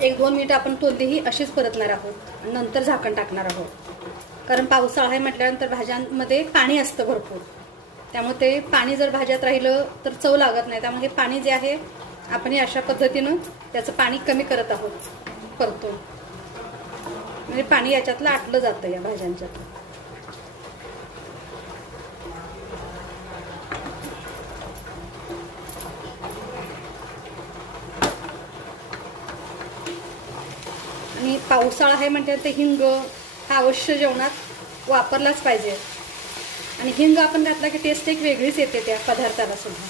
एक दोन मिनिटं आपण तोंडी ही अशीच परतणार आहोत नंतर झाकण टाकणार आहोत. कारण पावसाळा आहे म्हटल्यानंतर भाज्यांमध्ये पाणी असतं भरपूर. त्यामुळे ते पाणी जर भाज्यात राहिलं तर चव लागत नाही. त्यामुळे हे पाणी जे आहे आपण हे अशा पद्धतीनं त्याचं पाणी कमी करत आहोत परतो म्हणजे पाणी याच्यातलं आटलं जातं या भाज्यांच्यात आणि पावसाळा आहे म्हणतात तर हिंग हा अवश्य जेवणात वापरलाच पाहिजे. आणि हिंग आपण घातला की टेस्ट एक वेगळीच येते त्या पदार्थाला सुद्धा.